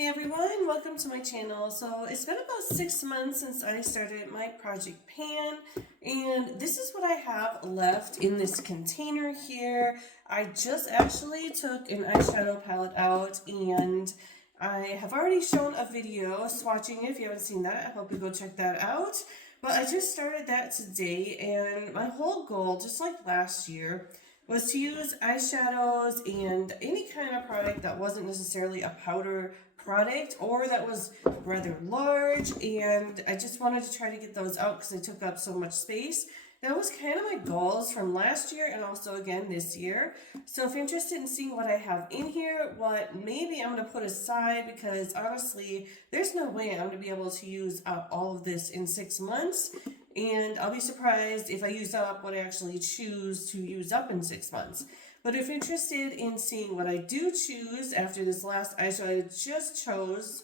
Hey everyone, welcome to my channel. So it's been about 6 months since I started my project pan, and this is what I have left in this container here. I just actually took an eyeshadow palette out, and I have already shown a video swatching it. If you haven't seen that, I hope you go check that out. But I just started that today, and my whole goal, just like last year, was to use eyeshadows and any kind of product that wasn't necessarily a powder product or that was rather large, and I just wanted to try to get those out because they took up so much space. That was kind of my goals from last year and also again this year. So if you're interested in seeing what I have in here, what maybe I'm going to put aside, because honestly, there's no way I'm going to be able to use up all of this in 6 months. And I'll be surprised if I use up what I actually choose to use up in 6 months. But if you're interested in seeing what I do choose after this last eyeshadow I just chose,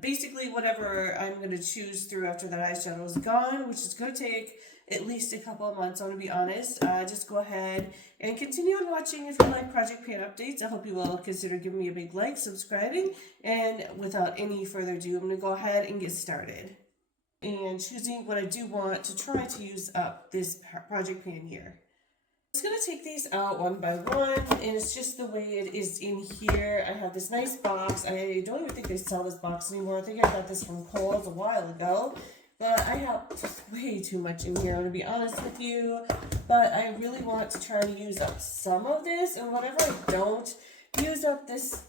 basically whatever I'm going to choose through after that eyeshadow is gone, which is going to take at least a couple of months, I'm going to be honest, just go ahead and continue on watching if you like Project Pan updates. I hope you will consider giving me a big like, subscribing, and without any further ado, I'm going to go ahead and get started and choosing what I do want to try to use up this project pan here. I'm just going to take these out one by one, and it's just the way it is in here. I have this nice box. I don't even think they sell this box anymore. I think I got this from Kohl's a while ago, but I have just way too much in here, I'm going to be honest with you. But I really want to try to use up some of this, and whatever I don't use up this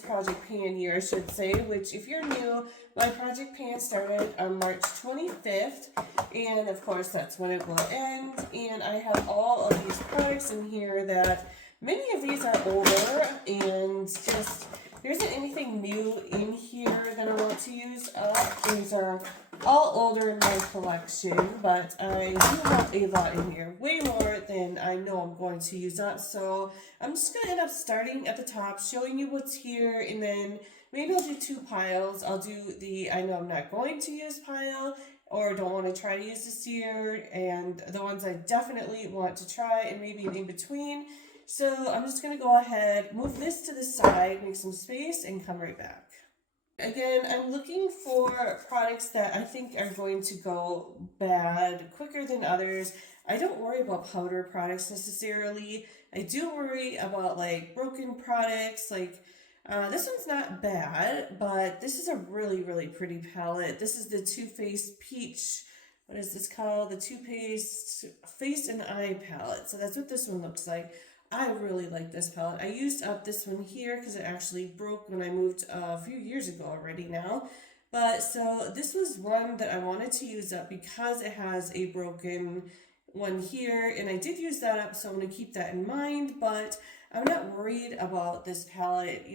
project pan year, I should say, which if you're new, my project pan started on March 25th, and of course that's when it will end. And I have all of these products in here that many of these are older, and just there isn't anything new in here that I want to use up. These are all older in my collection, but I do have a lot in here, way more than I know I'm going to use up. So I'm just going to end up starting at the top, showing you what's here, and then maybe I'll do two piles. I'll do the I know I'm not going to use pile, or don't want to try to use this year, and the ones I definitely want to try, and maybe an in between. So I'm just going to go ahead, move this to the side, make some space, and come right back. Again, I'm looking for products that I think are going to go bad quicker than others. I don't worry about powder products necessarily. I do worry about like broken products. Like this one's not bad, but this is a really, really pretty palette. This is the Too Faced Peach. What is this called? The Too Faced Face and Eye palette. So that's what this one looks like. I really like this palette. I used up this one here because it actually broke when I moved a few years ago already now. But so this was one that I wanted to use up because it has a broken one here, and I did use that up, so I'm going to keep that in mind. But I'm not worried about this palette,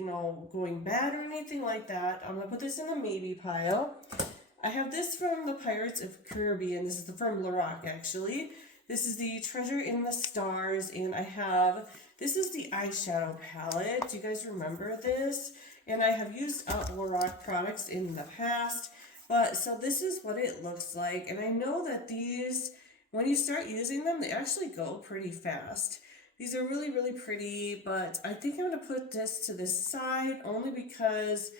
going bad or anything like that. I'm going to put this in the maybe pile. I have this from the Pirates of Caribbean. This is from Lorac, actually. This is the Treasure in the Stars, and this is the eyeshadow palette. Do you guys remember this? And I have used up Lorac products in the past, but so this is what it looks like. And I know that these, when you start using them, they actually go pretty fast. These are really, really pretty, but I think I'm going to put this to the side only because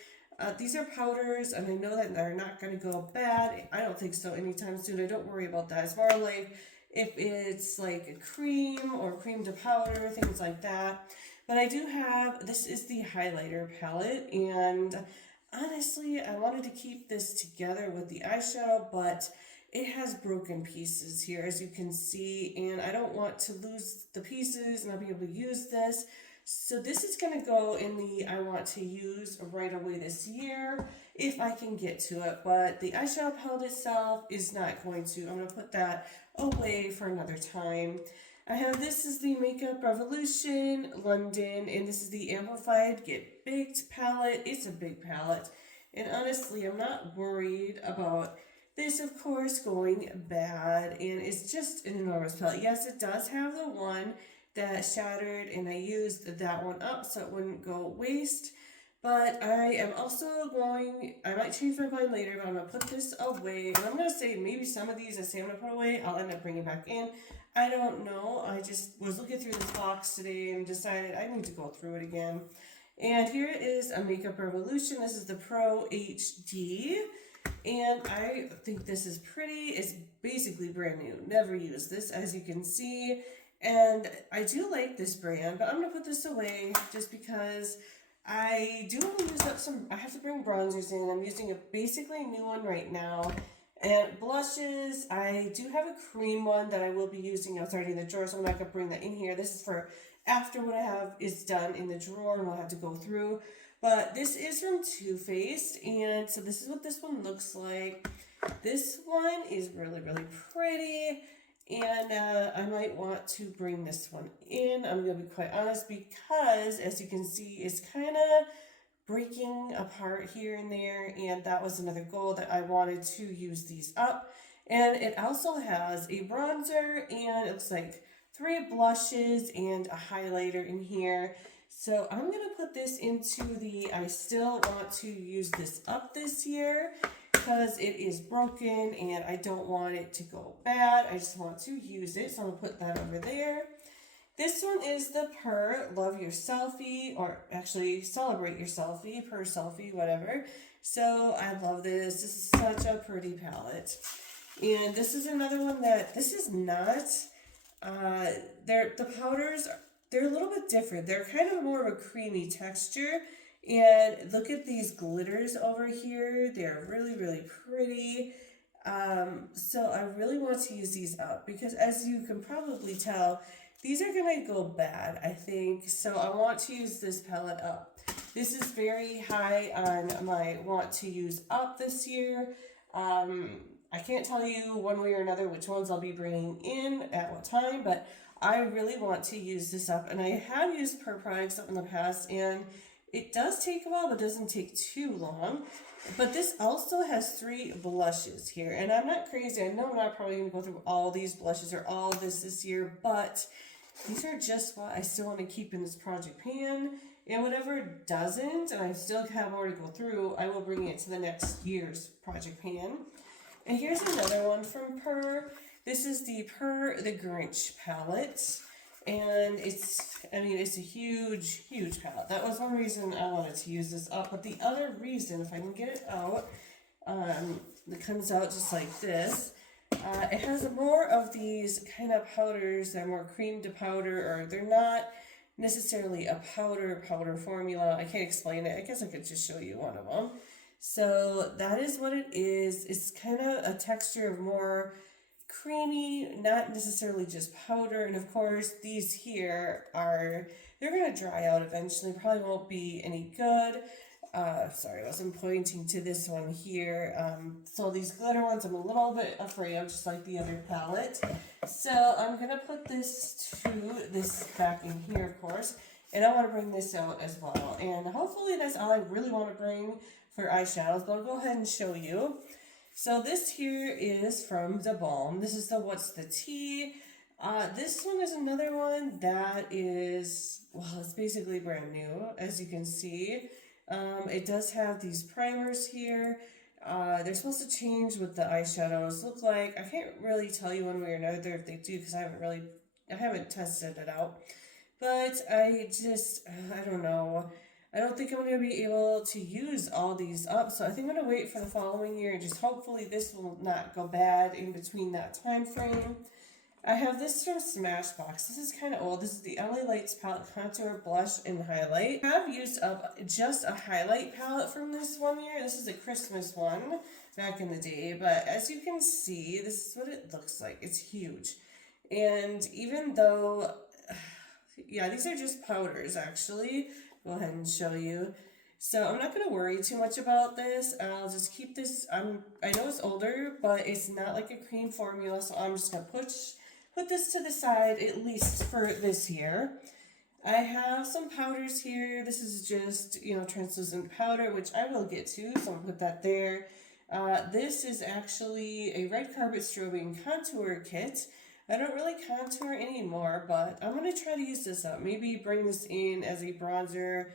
these are powders, and I know that they're not going to go bad. I don't think so anytime soon. I don't worry about that. It's more like if it's like a cream or cream to powder, things like that. But I do have, this is the highlighter palette, and honestly, I wanted to keep this together with the eyeshadow, but it has broken pieces here, as you can see, and I don't want to lose the pieces and not be able to use this. So this is going to go in the I want to use right away this year if I can get to it, but the eyeshadow palette itself is not going to. I'm going to put that away for another time. I have this is the Makeup Revolution London, and this is the Amplified Get Baked palette. It's a big palette, and honestly, I'm not worried about this, of course, going bad, and it's just an enormous palette. Yes, it does have the one that shattered, and I used that one up so it wouldn't go waste. But I am also I might change my mind later, but I'm going to put this away. And I'm going to say maybe some of these I say I'm going to put away, I'll end up bringing back in. I don't know. I just was looking through this box today and decided I need to go through it again. And here is a Makeup Revolution. This is the Pro HD. And I think this is pretty. It's basically brand new. Never used this, as you can see. And I do like this brand, but I'm going to put this away just because I do want to use up some. I have to bring bronzers in. I'm using a basically new one right now. And blushes, I do have a cream one that I will be using. It's already in the drawer, so I'm not going to bring that in here. This is for after what I have is done in the drawer and I'll have to go through. But this is from Too Faced, and so this is what this one looks like. This one is really, really pretty, and I might want to bring this one in. I'm going to be quite honest because, as you can see, it's kind of breaking apart here and there, and that was another goal that I wanted to use these up. And it also has a bronzer, and it looks like 3 blushes and a highlighter in here. So I'm going to put this into the I still want to use this up this year because it is broken and I don't want it to go bad. I just want to use it. So I'm going to put that over there. This one is the Per Love Your Selfie, or actually Celebrate Your Selfie, Per Selfie, whatever. So I love this. This is such a pretty palette. And this is another one that, this is not, the powders, they're a little bit different. They're kind of more of a creamy texture. And look at these glitters over here. They're really, really pretty. So I really want to use these up because, as you can probably tell, these are going to go bad, I think. So I want to use this palette up. This is very high on my want to use up this year. I can't tell you one way or another which ones I'll be bringing in at what time, but I really want to use this up. And I have used Per products up in the past, and it does take a while, but doesn't take too long. But this also has 3 blushes here. And I'm not crazy. I know I'm not probably going to go through all these blushes or all this year, but these are just what I still want to keep in this project pan. And whatever doesn't, and I still have more to go through, I will bring it to the next year's project pan. And here's another one from Per. This is the Per The Grinch palette. And it's a huge, huge palette. That was one reason I wanted to use this up. But the other reason, if I can get it out, it comes out just like this. It has more of these kind of powders that are more cream to powder, or they're not necessarily a powder formula. I can't explain it. I guess I could just show you one of them. So that is what it is. It's kind of a texture of more creamy, not necessarily just powder. And of course, these here they're going to dry out eventually. Probably won't be any good. Sorry, I wasn't pointing to this one here. So these glitter ones, I'm a little bit afraid of, just like the other palette. So I'm going to put this back in here, of course. And I want to bring this out as well. And hopefully that's all I really want to bring for eyeshadows. But I'll go ahead and show you. So this here is from The Balm. This is the What's the Tea. This one is another one that is, well, it's basically brand new, as you can see. It does have these primers here. They're supposed to change what the eyeshadows look like. I can't really tell you one way or another if they do because I haven't tested it out. But I don't know. I don't think I'm going to be able to use all these up. So I think I'm going to wait for the following year and just hopefully this will not go bad in between that time frame. I have this from Smashbox. This is kind of old. This is the LA Lights Palette Contour Blush and Highlight. I have used up just a highlight palette from this one year. This is a Christmas one back in the day. But as you can see, this is what it looks like. It's huge. And even though, yeah, these are just powders actually. Go ahead and show you. So I'm not going to worry too much about this. I'll just keep this. I know it's older, but it's not like a cream formula. So I'm just going to put this to the side, at least for this year. I have some powders here. This is just, translucent powder, which I will get to. So I'm going to put that there. This is actually a Red Carpet Strobing Contour Kit. I don't really contour anymore, but I'm going to try to use this up. Maybe bring this in as a bronzer,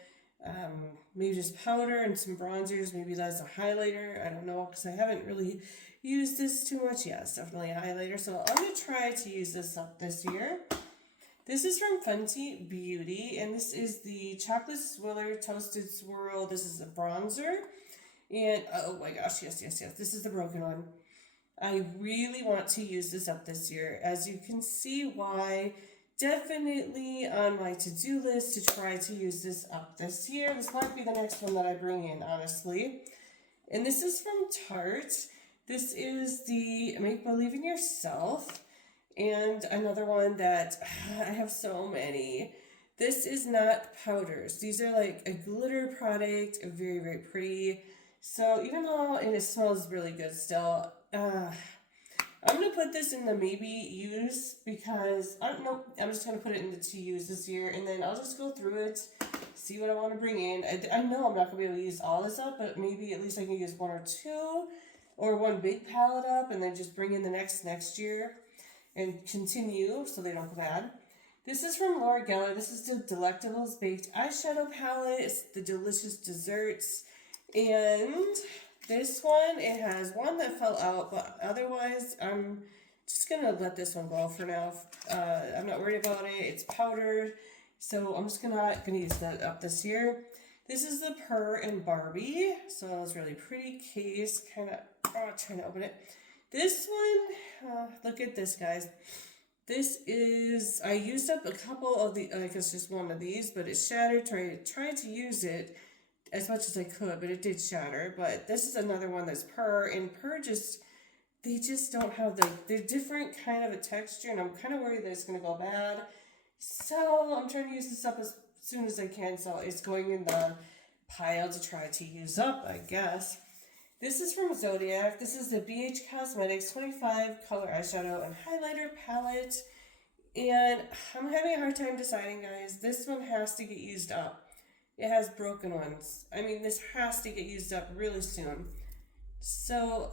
maybe just powder and some bronzers. Maybe that's a highlighter. I don't know, because I haven't really used this too much. Yeah, it's definitely a highlighter. So I'm going to try to use this up this year. This is from Fenty Beauty, and this is the Chocolate Swirler Toasted Swirl. This is a bronzer. And, oh my gosh, yes. This is the broken one. I really want to use this up this year. As you can see why, definitely on my to-do list to try to use this up this year. This might be the next one that I bring in, honestly. And this is from Tarte. This is the Make Believe in Yourself. And another one that I have so many. This is not powders. These are like a glitter product, very, very pretty. So even though it smells really good still, I'm going to put this in the maybe use because, I'm just going to put it in the to use this year. And then I'll just go through it, see what I want to bring in. I know I'm not going to be able to use all this up, but maybe at least I can use one or two or one big palette up and then just bring in the next year and continue so they don't go bad. This is from Laura Geller. This is the Delectables Baked Eyeshadow Palette. It's the Delicious Desserts. And this one, it has one that fell out, but otherwise, I'm just going to let this one go for now. I'm not worried about it. It's powdered, so I'm just not going to use that up this year. This is the Purr and Barbie. So it's really pretty case. Kind of trying to open it. This one, look at this, guys. This is, I used up a couple of the, I guess just one of these, but it shattered. Tried to use it as much as I could, but it did shatter. But this is another one that's Purr, and Purr they just don't have they're different kind of a texture, and I'm kind of worried that it's going to go bad. So I'm trying to use this up as soon as I can, so it's going in the pile to try to use up, I guess. This is from Zodiac. This is the BH Cosmetics 25 color eyeshadow and highlighter palette. And I'm having a hard time deciding, guys. This one has to get used up. It has broken ones. I mean, this has to get used up really soon. So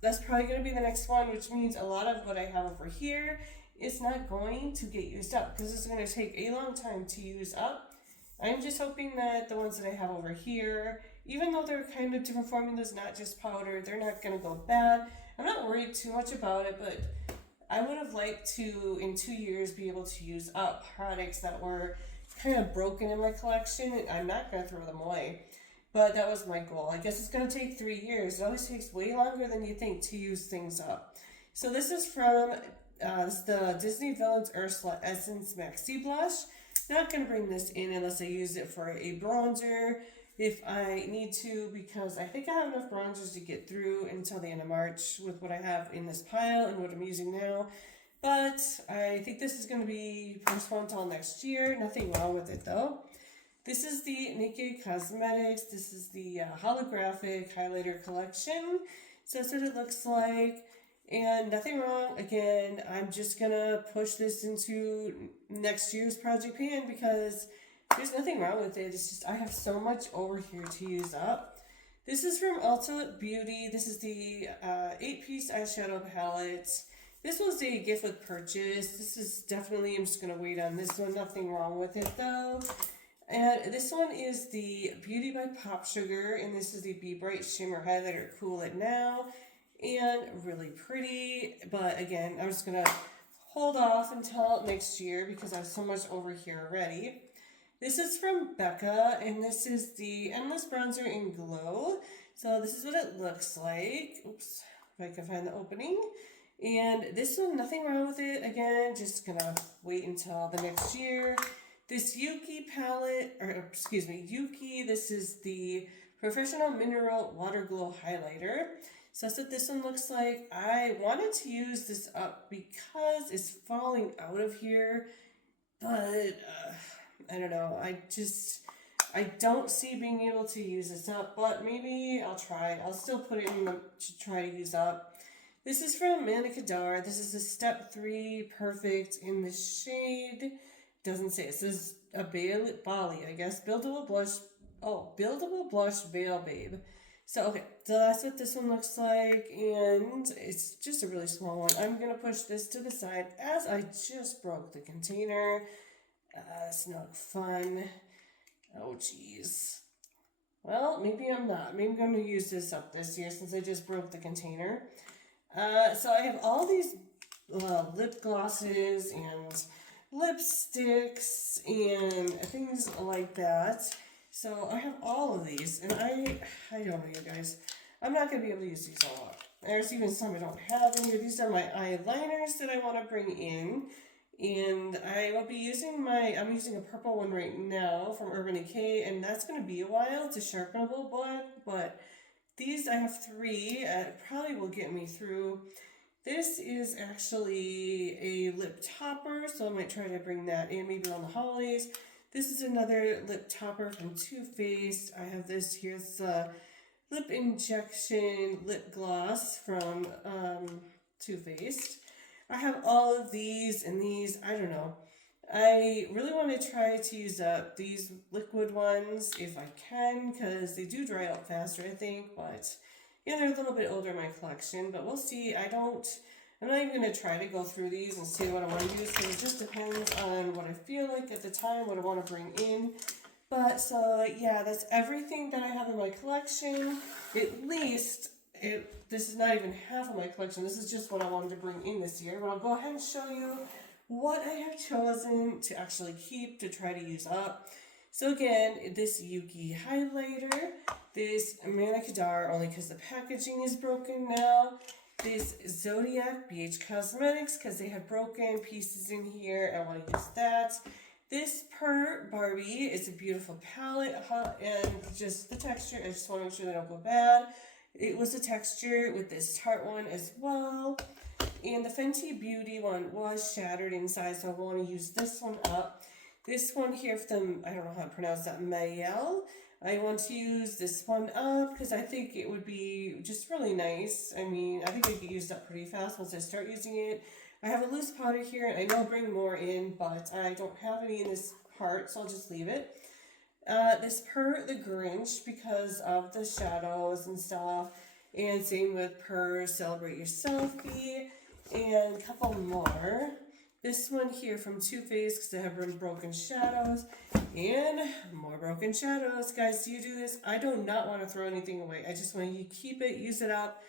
that's probably going to be the next one, which means a lot of what I have over here is not going to get used up because it's going to take a long time to use up. I'm just hoping that the ones that I have over here, even though they're kind of different formulas, not just powder, they're not going to go bad. I'm not worried too much about it, but I would have liked to, in 2 years, be able to use up products that were kind of broken in my collection. I'm not going to throw them away, but that was my goal. I guess it's going to take 3 years. It always takes way longer than you think to use things up. So this is from the Disney Villains Ursula Essence Maxi Blush. Not going to bring this in unless I use it for a bronzer if I need to, because I think I have enough bronzers to get through until the end of March with what I have in this pile and what I'm using now. But I think this is going to be postponed until next year. Nothing wrong with it though. This is the Naked Cosmetics. This is the holographic highlighter collection. So that's what it looks like. And nothing wrong. Again, I'm just going to push this into next year's Project Pan because there's nothing wrong with it. It's just I have so much over here to use up. This is from Ulta Beauty. This is the 8-piece eyeshadow palette. This was a gift with purchase. This is definitely, I'm just going to wait on this one. Nothing wrong with it though. And this one is the Beauty by Pop Sugar. And this is the Be Bright Shimmer Highlighter Cool It Now. And really pretty. But again, I'm just going to hold off until next year because I have so much over here already. This is from Becca, and this is the Endless Bronzer in Glow. So this is what it looks like. Oops, if I can find the opening. And this one, nothing wrong with it. Again, just gonna wait until the next year. This Yuki palette, Yuki, this is the Professional Mineral Water Glow Highlighter. So that's what this one looks like. I wanted to use this up because it's falling out of here, but I don't know. I don't see being able to use this up, but maybe I'll try. I'll still put it in to try to use up. This is from Amanda Kadar. This is a Step 3 Perfect in the shade. Doesn't say. It says a Bali, I guess. Buildable Blush Veil Babe. So, okay. So that's what this one looks like, and it's just a really small one. I'm going to push this to the side as I just broke the container. It's not fun. Oh, jeez. Well, maybe I'm not. Maybe I'm going to use this up this year since I just broke the container. So I have all these lip glosses and lipsticks and things like that. So I have all of these, and I don't know, you guys. I'm not going to be able to use these all up. There's even some I don't have in here. These are my eyeliners that I want to bring in. And I will be using I'm using a purple one right now from Urban Decay, and that's going to be a while to sharpenable blood, but these I have 3. It probably will get me through. This is actually a lip topper, so I might try to bring that in maybe on the holidays. This is another lip topper from Too Faced. I have this here. It's lip injection lip gloss from Too Faced. I have all of these, and these, I don't know. I really want to try to use up these liquid ones if I can, because they do dry out faster, I think, but yeah, they're a little bit older in my collection, but we'll see. I'm not even going to try to go through these and see what I want to use, because it just depends on what I feel like at the time, what I want to bring in. But, so, yeah, that's everything that I have in my collection. At least, this is not even half of my collection. This is just what I wanted to bring in this year. But I'll go ahead and show you what I have chosen to actually keep, to try to use up. So again, this Yuki highlighter, this Manicadar, only because the packaging is broken now. This Zodiac BH Cosmetics, because they have broken pieces in here. I want to use that. This Per Barbie is a beautiful palette, and just the texture, I just want to make sure they don't go bad. It was a texture with this Tarte one as well. And the Fenty Beauty one was shattered inside, so I want to use this one up. This one here from, I don't know how to pronounce that, Mayel. I want to use this one up because I think it would be just really nice. I mean, I think it get used up pretty fast once I start using it. I have a loose powder here, and I know I'll bring more in, but I don't have any in this part, so I'll just leave it. This Per the Grinch because of the shadows and stuff. And same with Per Celebrate Your Selfie. And a couple more. This one here from Too Faced because they have broken shadows. And more broken shadows. Guys, do you do this? I do not want to throw anything away. I just want you to keep it, use it up.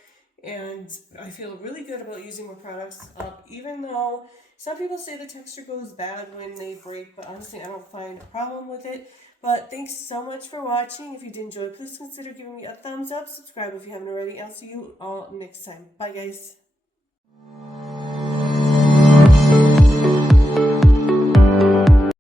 And I feel really good about using my products up, even though some people say the texture goes bad when they break, but honestly, I don't find a problem with it. But thanks so much for watching. If you did enjoy, please consider giving me a thumbs up. Subscribe if you haven't already. I'll see you all next time. Bye, guys.